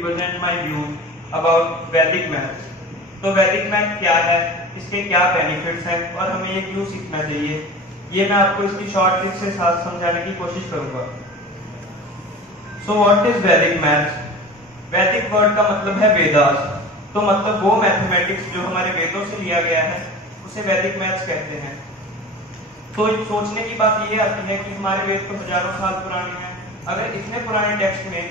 represent my view about Vedic maths. तो वैदिक math क्या है, इसके क्या बेनिफिट्स हैं और हमें ये क्यों सीखना चाहिए, ये मैं आपको इसकी शॉर्ट ट्रिक से साथ समझाने की कोशिश करूंगा। सो व्हाट इज वैदिक मैथ्स? वैदिक वर्ड का मतलब है वेदास, तो मतलब वो मैथमेटिक्स जो हमारे वेदों से लिया गया है उसे वैदिक मैथ्स कहते हैं। तो सोचने की बात ये आती है कि हमारे वेद तो हजारों साल पुराने हैं, अगर इतने पुराने टेक्स्ट में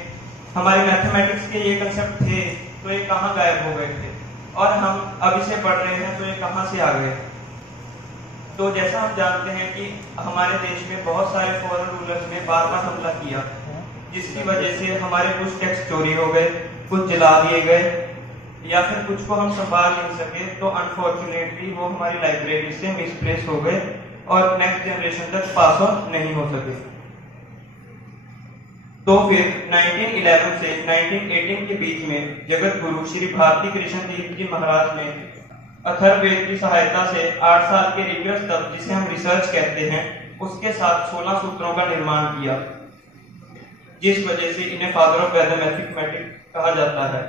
हमारे मैथमेटिक्स के ये कंसेप्ट थे तो ये कहाँ गायब हो गए थे, और हम अब इसे पढ़ रहे हैं तो ये कहाँ से आ गए। तो जैसा हम जानते हैं कि हमारे देश में बहुत सारे फॉरेन रूलर्स ने बार बार हमला किया, जिसकी वजह से हमारे कुछ टेक्स्ट चोरी हो गए, कुछ जला दिए गए, या फिर कुछ को हम संभाल नहीं सके, तो अनफॉर्चुनेटली वो हमारी लाइब्रेरी से मिसप्लेस हो गए और नेक्स्ट जनरेशन तक पास ऑन नहीं हो सके। तो फिर 1911 से 1918 के बीच में जगत गुरु श्री भारती कृष्ण तीर्थ जी महाराज ने अथर्ववेद की सहायता से 8 साल के रिगरस तप, जिसे हम रिसर्च कहते हैं, उसके साथ 16 सूत्रों का निर्माण किया, जिस वजह से इन्हें फादर ऑफ वैदिक मैथमेटिक्स कहा जाता है।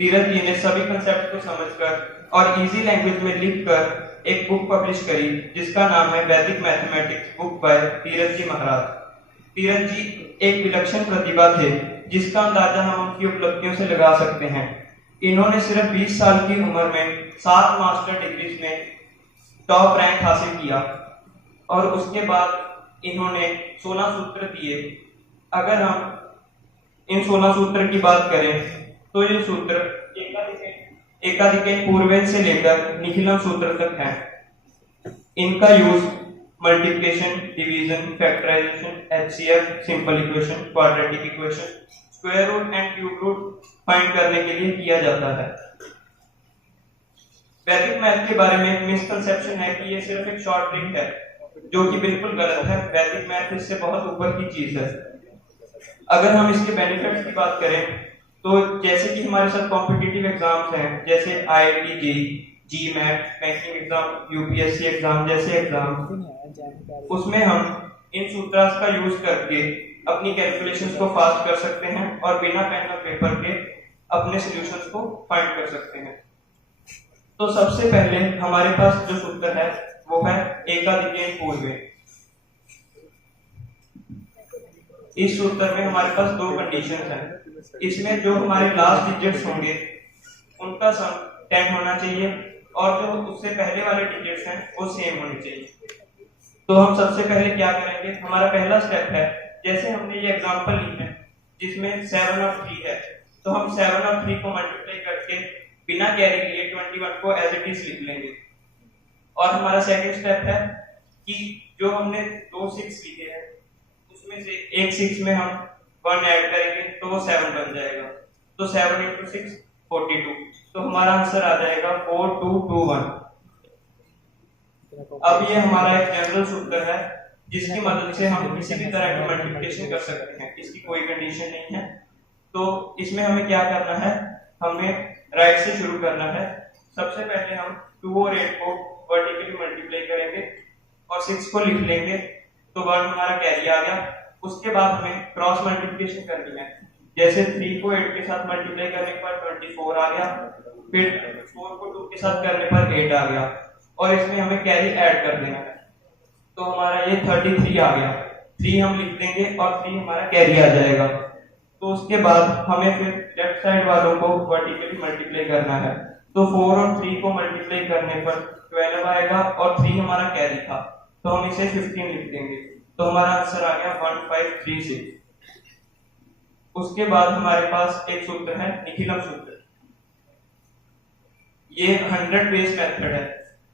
तीरथ जी ने सभी कंसेप्ट को समझकर और इजी लैंग्वेज में लिखकर एक बुक पब्लिश करी, जिसका नाम है वैदिक मैथमेटिक्स बुक बाय तीरथ जी महाराज। तीरथ जी एक विलक्षण प्रतिभा थे, जिसका अंदाजा हम उनकी उपलब्धियों से लगा सकते हैं। इन्होंने सिर्फ 20 साल की उम्र में 7 मास्टर डिग्रीज में टॉप रैंक हासिल किया, और उसके बाद इन्होंने 16 सूत्र दिए। अगर हम इन 16 सूत्र की बात करें तो ये सूत्र एकाधिके पूर्वेद से लेकर निखिलम सूत्र तक है। इनका use multiplication, division, factorisation, HCF, simple equation, quadratic equation, square root and cube root find करने के लिए किया जाता है। वैदिक मैथ के बारे में एक मिसकंसेप्शन है कि ये सिर्फ एक शॉर्ट ट्रिक है, जो कि बिल्कुल गलत है। वैदिक मैथ इससे बहुत ऊपर की चीज है। अगर हम इसके बेनिफिट्स की बात करें तो जैसे कि हमारे साथ कॉम्पिटिटिव एग्जाम्स हैं, जैसे IIT JEE, GMAT, banking exam, UPSC exam जैसे एग्जाम, उसमें हम इन सूत्रास का यूज करके अपनी कैलकुलेशंस को फास्ट कर सकते हैं और बिना पेन और पेपर के अपने सॉल्यूशंस को फाइंड कर सकते हैं। तो सबसे पहले हमारे पास जो सूत्र है वो है एकाधिकेन पूर्वे। इस सूत्र में हमारे पास 2 कंडीशंस हैं। इसमें जो हमारे लास्ट डिजिट्स होंगे उनका सम 10 होना चाहिए, और जो उससे पहले वाले डिजिट्स हैं वो सेम होने चाहिए। तो हम सबसे पहले क्या करेंगे, हमारा पहला स्टेप है, जैसे हमने ये एग्जांपल ली है जिसमें 7 और 3 है, तो हम 7 और 3 को मल्टीप्लाई करके बिना कैरी लिए 21 को एज इट इज लिख लेंगे। और हमारा सेकंड स्टेप है कि जो हमने 2 6 लिखे हैं उसमें से एक 6 में हम 1 ऐड करेंगे तो वो 7 बन जाएगा। तो 7 × 6 42, तो हमारा आंसर आ जाएगा 4221। अब ये हमारा एक जनरल सूत्र है जिसकी मदद से हम किसी भी तरह की मल्टीप्लिकेशन कर सकते हैं, इसकी कोई कंडीशन नहीं है। तो इसमें हमें क्या करना है, हमें राइट से शुरू करना है। सबसे पहले हम 2 और 8 को वर्टिकली मल्टीप्लाई करेंगे और 6 को लिख लेंगे, तो 1 हमारा कैरी आ गया। उसके बाद हमें क्रॉस मल्टीप्लिकेशन करनी है, जैसे 3 को 8 के साथ मल्टीप्लाई करने पर 24 आ गया, फिर 4 को 2 के साथ करने पर 8 आ गया, और इसमें हमें कैरी ऐड कर देना है, तो हमारा ये 33 आ गया। 3 हम लिख देंगे और 3 हमारा कैरी आ जाएगा। तो उसके बाद हमें फिर लेफ्ट साइड वालों को वर्टिकली मल्टीप्लाई करना है, तो 4 और 3 को मल्टीप्लाई करने पर 12 आएगा, और 3 हमारा कैरी था तो हम इसे 15 लिख देंगे, तो हमारा आंसर आ गया 1536। उसके बाद हमारे पास एक सूत्र है निखिलम सूत्र। ये 100 बेस मेथड है।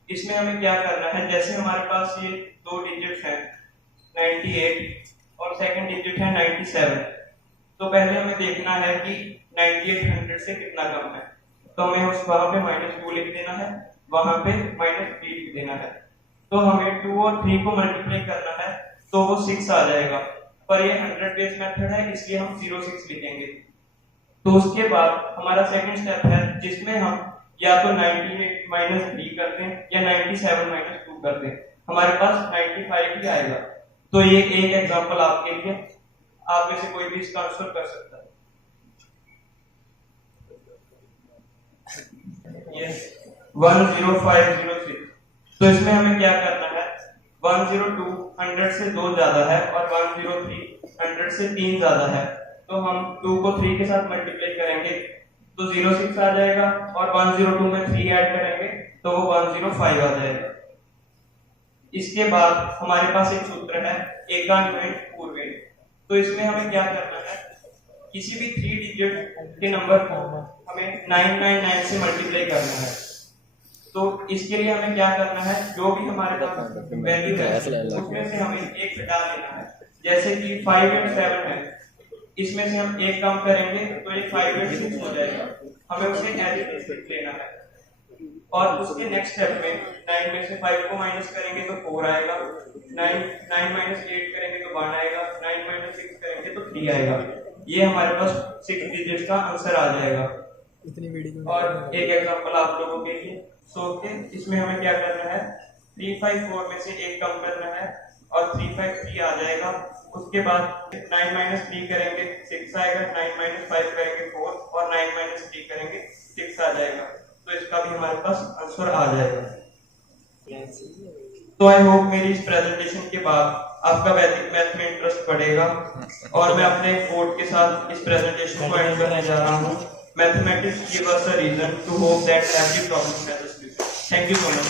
इसमें हमें क्या करना है, जैसे हमारे पास ये 2 डिजिट्स हैं 98 और सेकंड डिजिट है 97, तो पहले हमें देखना है कि 98 100 से कितना कम है, तो हमें उस वहां पे -2 लिख देना है, वहां पे -3 लिख देना है। तो हमें 2 और 3 को मल्टीप्लाई करना है तो वो 6 आ जाएगा, पर ये 100 बेस मेथड है इसलिए हम 06 लिखेंगे। तो उसके बाद हमारा सेकंड स्टेप है जिसमें हम या तो 98 - 3 कर दें या 97 - 2 कर दें, हमारे पास 95 ही आएगा। तो ये एक एग्जांपल आपके लिए, आप में से कोई भी इसका आंसर कर सकता है। यस 10506। तो इसमें हमें क्या करना है, 102 100 से 2 ज्यादा है और 103 100 से 3 ज्यादा है, तो हम 2 को 3 के साथ मल्टीप्लाई करेंगे तो 06 आ जाएगा और 102 में 3 ऐड करेंगे तो वो 105 आ जाएगा। इसके बाद हमारे पास एक सूत्र है एकान्वयन पूर्वेण। तो इसमें हमें क्या करना है, किसी भी 3 डिजिट के नंबर को हमें 999 से मल्टीप्लाई करना है। तो इसके लिए हमें क्या करना है, जो भी हमारे पास वैल्यू है उसमें से हमें एक घटा लेना है। जैसे कि 5 और 7 है, इसमें से हम एक कम करेंगे तो एक 5 और 6 हो जाएगा, हमें उसे एज इट इज लेना है। और उसके नेक्स्ट स्टेप में 9 में से 5 को माइनस करेंगे तो 4 आएगा, 9 माइनस 8 करेंगे तो 1 आएगा, 9 माइनस 6 करेंगे तो 3 आएगा। ये हमारे पास 6 डिजिट्स का आंसर आ जाएगा। और एक एग्जांपल आप लोगों के लिए, इसमें हमें क्या करना है, 354 में से एक कम करना है और 353 आ जाएगा। उसके बाद 9 माइनस 3 करेंगे 6 आएगा, 9 माइनस 5 करेंगे 4 और 9 माइनस 3 करेंगे 6 आ जाएगा। तो इसका भी हमारे पास आंसर आ जाएगा। तो आई होप मेरी इस प्रेजेंटेशन के बाद आपका वैदिक मैथ में इंटरेस्ट बढ़ेगा और मैं अपने कोड के साथ इस प्रेजेंटेशन को एंड करने जा रहा हूँ। Mathematics give us a reason to hope that every problem has a solution. Thank you so much.